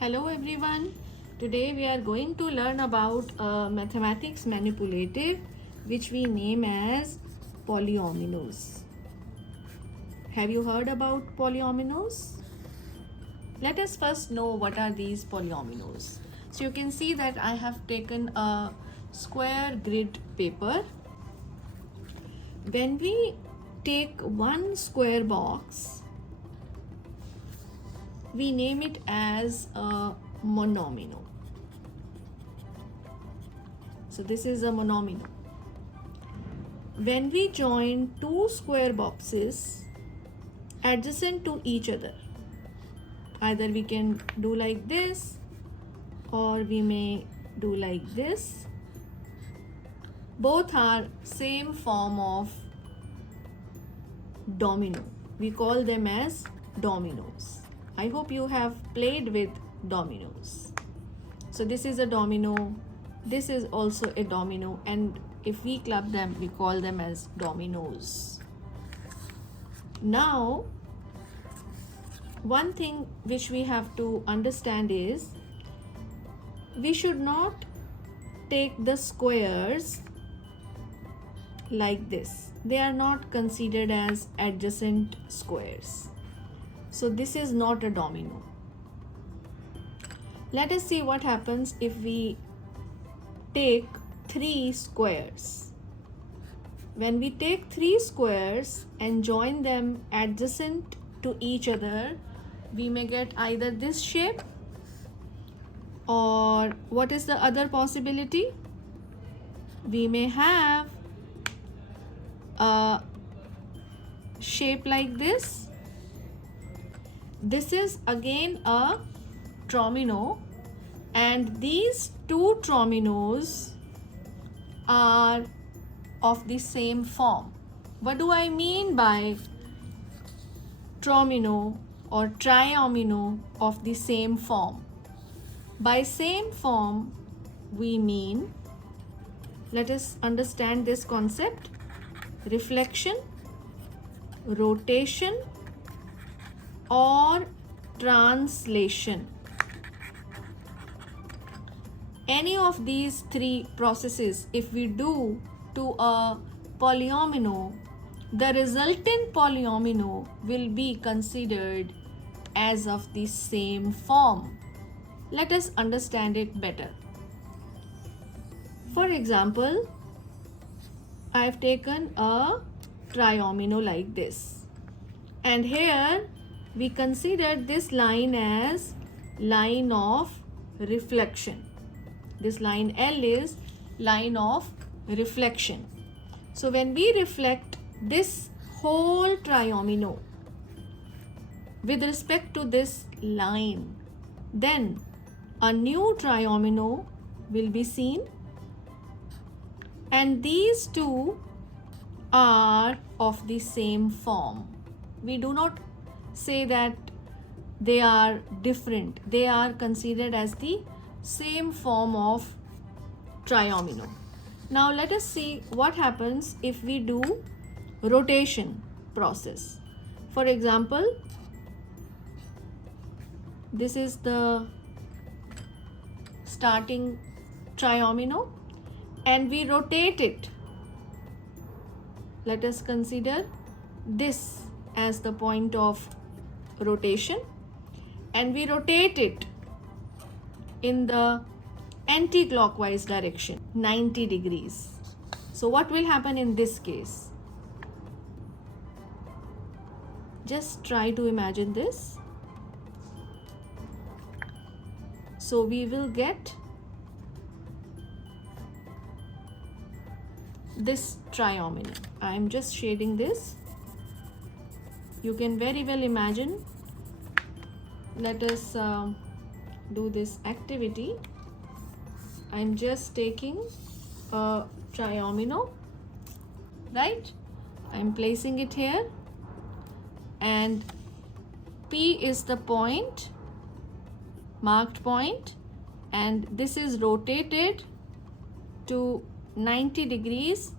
Hello everyone. Today we are going to learn about mathematics manipulative, which we name as polyominoes. Have you heard about polyominoes? Let us first know what are these polyominoes. So you can see that I have taken a square grid paper. When we take one square box, we name it as a monomino. So this is a monomino. When we join two square boxes adjacent to each other, either we can do like this or we may do like this. Both are same form of domino. We call them as dominoes. I hope you have played with dominoes. So this is a domino, this is also a domino, and if we club them, we call them as dominoes. Now, one thing which we have to understand is we should not take the squares like this. They are not considered as adjacent squares. So this is not a domino. Let us see what happens if we take three squares. When we take three squares and join them adjacent to each other, we may get either this shape, or what is the other possibility? We may have a shape like this. This is again a triomino, and these two triominos are of the same form. What do I mean by triomino or triomino of the same form? By same form, we mean, let us understand this concept: reflection, rotation, or translation. Any of these three processes, if we do to a polyomino, the resultant polyomino will be considered as of the same form. Let us understand it better. For example, I have taken a triomino like this, and here we consider this line as line of reflection. This line L is line of reflection. So when we reflect this whole triomino with respect to this line, then a new triomino will be seen, and these two are of the same form. We do not say that they are different. They are considered as the same form of triomino. Now let us see what happens if we do rotation process. For example, this is the starting triomino and we rotate it. Let us consider this as the point of rotation, and we rotate it in the anti-clockwise direction, 90 degrees. So what will happen in this case? Just try to imagine this. So we will get this triomino. I am just shading this. You can very well imagine. Let us do this activity. I'm just taking a triomino, right? I'm placing it here, and P is the point, marked point, and this is rotated to 90 degrees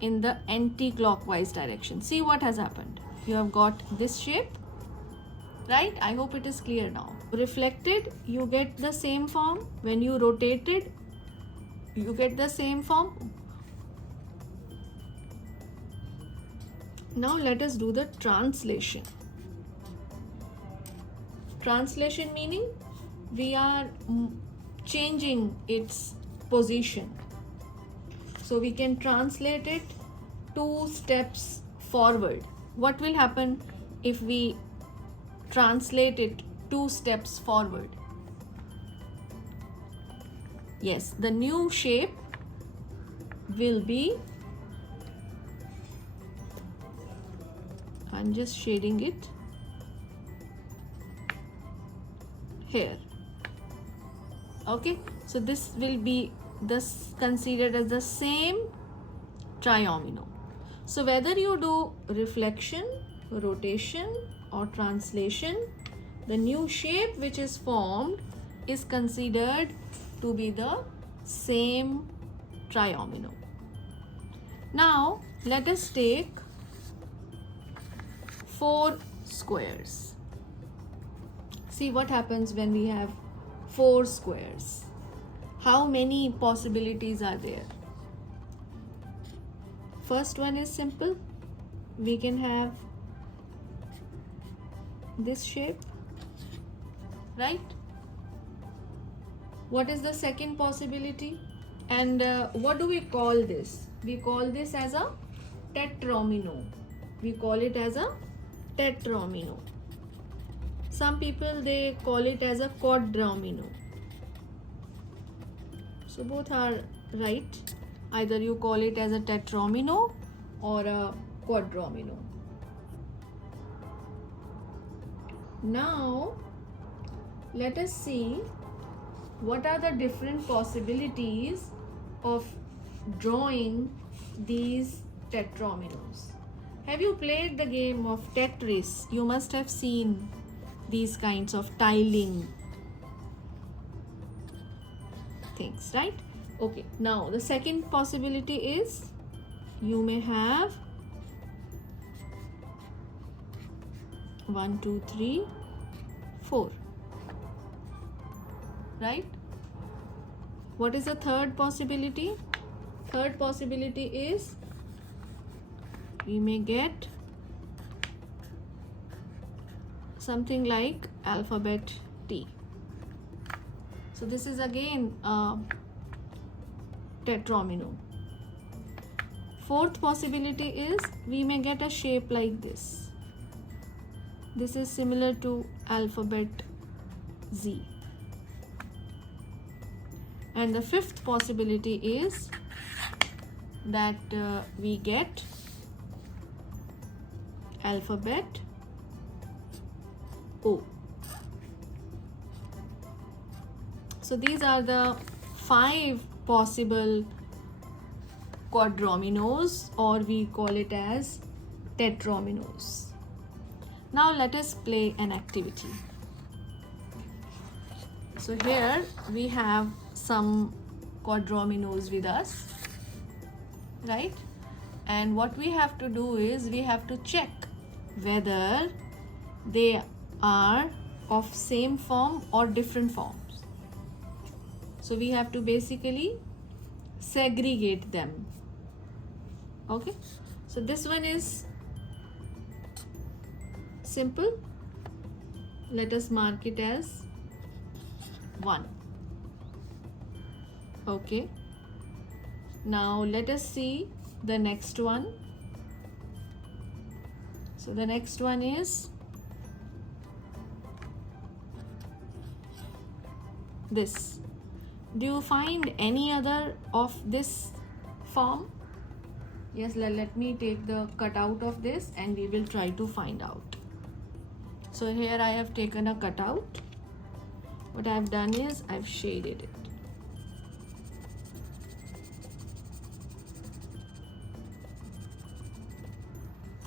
in the anti-clockwise direction. See what has happened. You have got this shape, right? I hope it is clear now. Reflected, you get the same form. When you rotate it, you get the same form. Now let us do the translation. Translation meaning we are changing its position. So we can translate it 2 steps forward. What will happen if we translate it 2 steps forward? Yes, the new shape will be, I'm just shading it here. Okay, so this will be considered as the same triomino. So whether you do reflection, rotation or translation, the new shape which is formed is considered to be the same triomino. Now let us take 4 squares. See what happens when we have 4 squares. How many possibilities are there? First one is simple. We can have this shape, right? What is the second possibility? And what do we call this? We call this as a tetromino. We call it as a tetromino. Some people, they call it as a quadromino. So both are right. Either you call it as a tetromino or a quadromino. Now let us see what are the different possibilities of drawing these tetrominos. Have you played the game of Tetris? You must have seen these kinds of tiling things, right? Okay, now the second possibility is you may have 1, 2, 3, 4, right? What is the third possibility? Third possibility is we may get something like alphabet T. So this is again a tetromino. Fourth possibility is we may get a shape like this. This is similar to alphabet Z. And the fifth possibility is that we get alphabet O. So these are the 5 possible quadrominos, or we call it as tetrominos. Now let us play an activity. So here we have some quadrominos with us, right? And what we have to do is we have to check whether they are of same form or different forms. So we have to basically segregate them. Okay, so this one is simple. Let us mark it as 1. Okay, now let us see the next one. So the next one is this. Do you find any other of this form? Yes, let me take the cutout of this and we will try to find out. So here I have taken a cutout. What I have done is I've shaded it.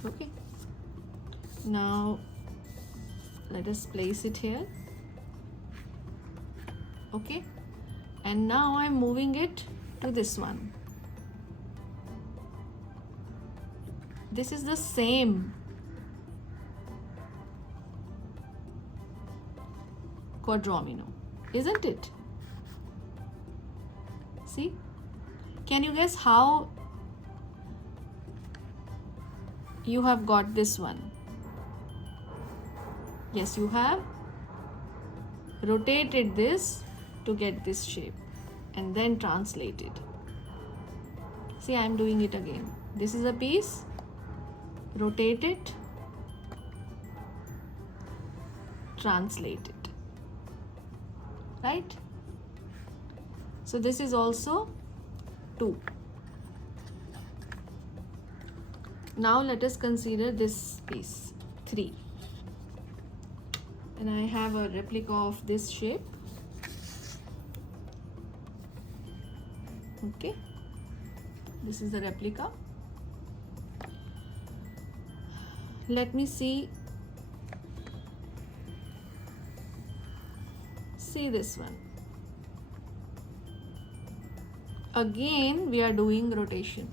Okay. Now let us place it here. Okay. And now I'm moving it to this one. This is the same. quadromino, isn't it? See? Can you guess how you have got this one? Yes, you have rotated this to get this shape and then translated. See, I am doing it again. This is a piece, rotate it, translate it, right? So this is also 2. Now let us consider this piece, 3. And I have a replica of this shape. Okay, this is the replica. Let me see this one. Again we are doing rotation.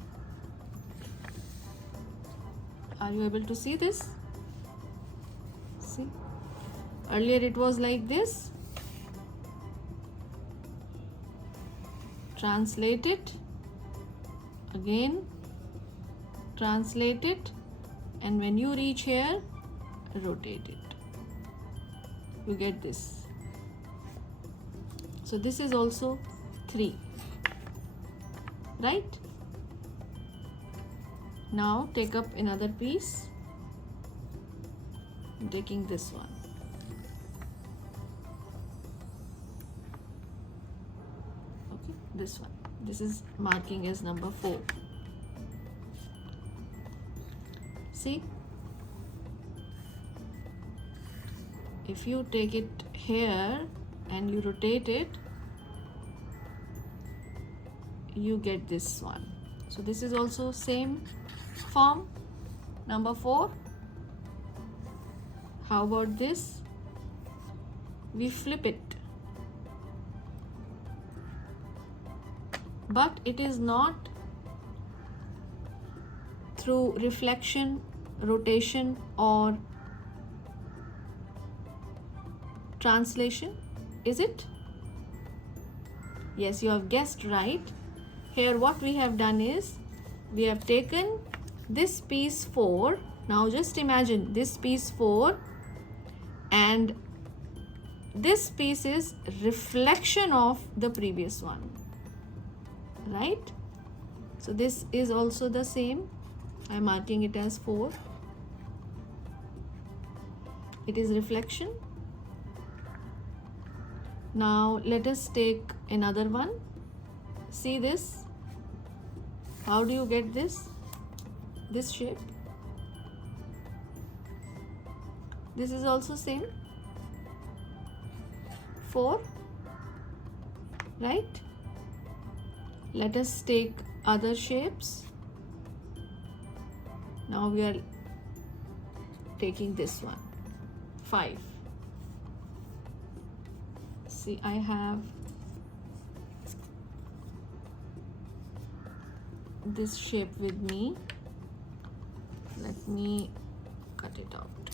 Are you able to see this? See, earlier it was like this. Translate it, again translate it, and when you reach here, rotate it. You get this. So this is also 3, right? Now take up another piece. I'm taking this one. Okay, this one. This is marking as number 4. See? If you take it here and you rotate it, you get this one. So this is also same form, number 4. How about this? We flip it, but it is not through reflection, rotation, or translation, is it? Yes, you have guessed right. Here what we have done is we have taken this piece 4. Now just imagine this piece 4 and this piece is reflection of the previous one, right? So this is also the same. I am marking it as 4. It is reflection. Now let us take another one. See this? How do you get this shape? This is also same, 4, right? Let us take other shapes. Now we are taking this one, 5. See, I have this shape with me. Let me cut it out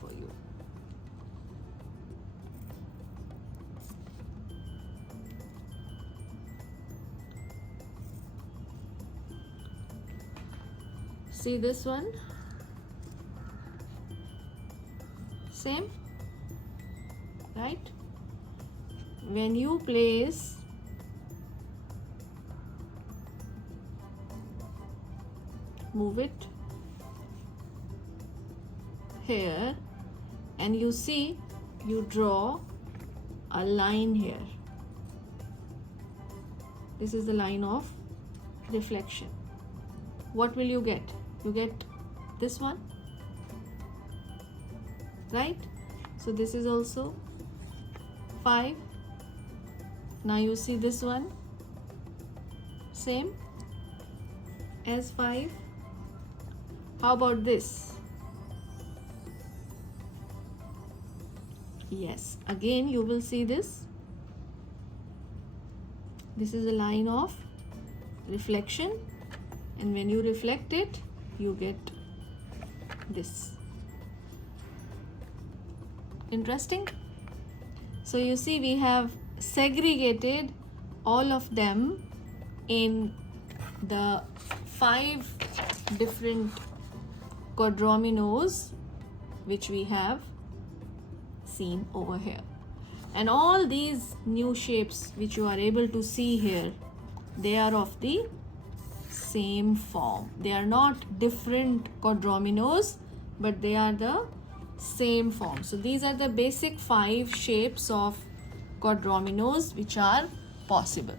for you. See this one? Same, right? When you place move it here and you see, you draw a line here. This is the line of reflection. What will you get? You get this one, right? So this is also 5. Now you see this one, same as 5. How about this? Yes, again you will see this. This is a line of reflection, and when you reflect it, you get this. Interesting? So you see we have segregated all of them in the 5 different quadrominos which we have seen over here. And all these new shapes which you are able to see here, they are of the same form. They are not different quadrominos, but they are the same form. So these are the basic 5 shapes of quadrominos which are possible.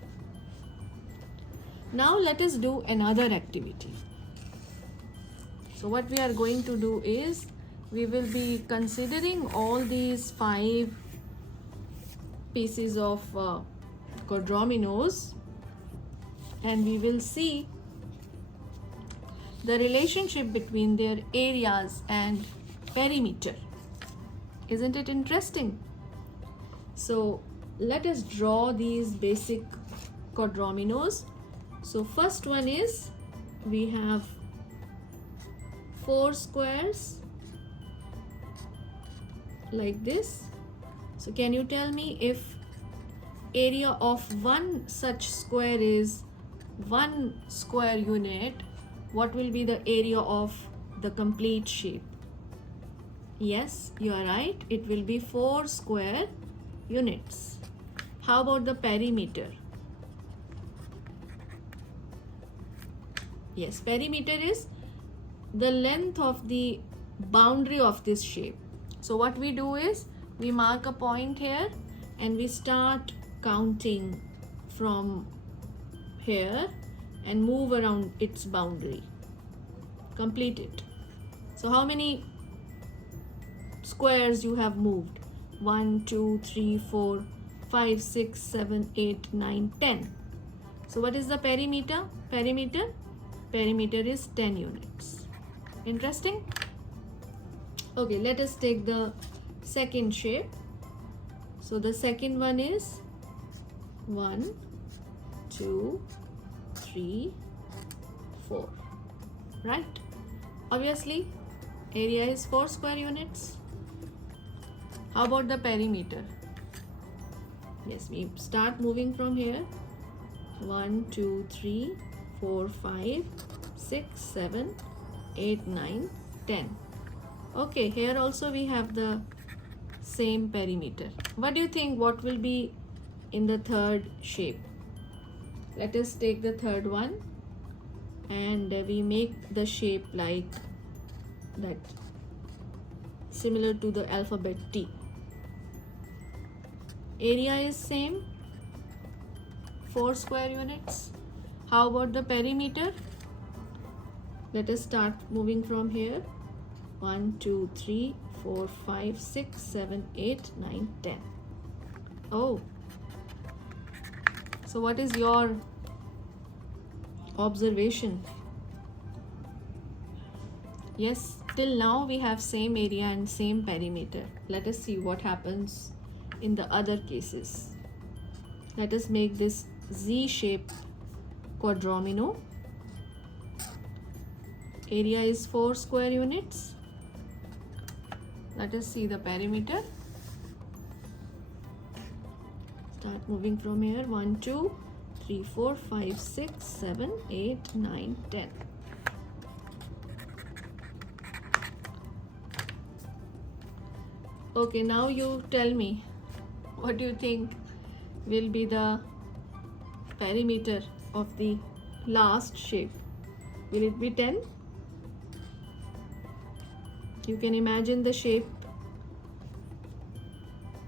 Now let us do another activity. So what we are going to do is we will be considering all these 5 pieces of quadrominos, and we will see the relationship between their areas and perimeter. Isn't it interesting? So let us draw these basic quadrominos. So first one is we have 4 squares like this. So can you tell me if area of one such square is 1 square unit, what will be the area of the complete shape? Yes, you are right. It will be 4 square units. How about the perimeter? Yes, perimeter is the length of the boundary of this shape. So what we do is we mark a point here and we start counting from here and move around its boundary. Complete it. So how many squares you have moved? 1, 2, 3, 4, 5, 6, 7, 8, 9, 10. So what is the perimeter? Perimeter is 10 units. Interesting? Okay, let us take the second shape. So the second one is 1, 2, 3, 4. Right? Obviously, area is 4 square units. How about the perimeter? Yes, we start moving from here. 1, 2, 3, 4, 5, 6, 7, 8, 9, 10. Okay, here also we have the same perimeter. What do you think? What will be in the third shape? Let us take the third one and we make the shape like that, similar to the alphabet T. Area is same, 4 square units. How about the perimeter? Let us start moving from here. 1, 2, 3, 4, 5, 6, 7, 8, 9, 10. Oh, so what is your observation? Yes, till now we have same area and same perimeter. Let us see what happens in the other cases. Let us make this Z-shaped quadromino. Area is 4 square units. Let us see the perimeter. Start moving from here. 1, 2, 3, 4, 5, 6, 7, 8, 9, 10. Okay, now you tell me, what do you think will be the perimeter of the last shape? Will it be 10? You can imagine the shape.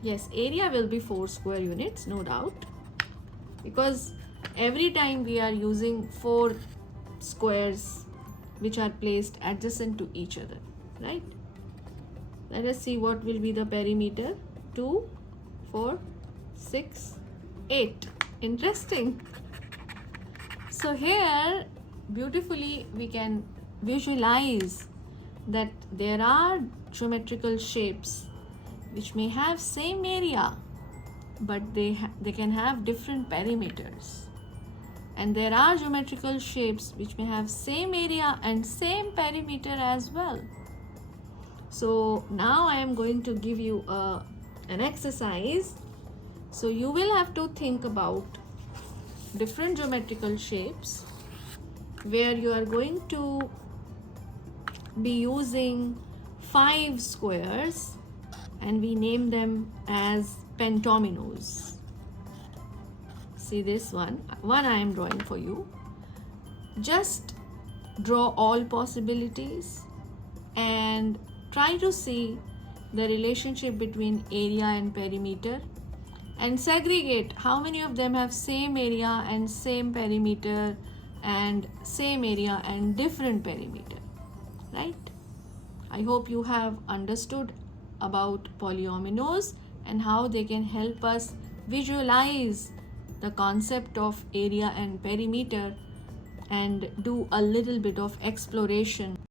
Yes, area will be 4 square units, no doubt, because every time we are using 4 squares which are placed adjacent to each other, right? Let us see what will be the perimeter. 2, 4, 6, 8. Interesting. So here beautifully we can visualize that there are geometrical shapes which may have same area, but they can have different perimeters. And there are geometrical shapes which may have same area and same perimeter as well. So now I am going to give you an exercise So you will have to think about different geometrical shapes where you are going to be using 5 squares, and we name them as pentominoes. See this one I am drawing for you. Just draw all possibilities and try to see the relationship between area and perimeter, and segregate how many of them have same area and same perimeter and same area and different perimeter, right? I hope you have understood about polyominoes and how they can help us visualize the concept of area and perimeter and do a little bit of exploration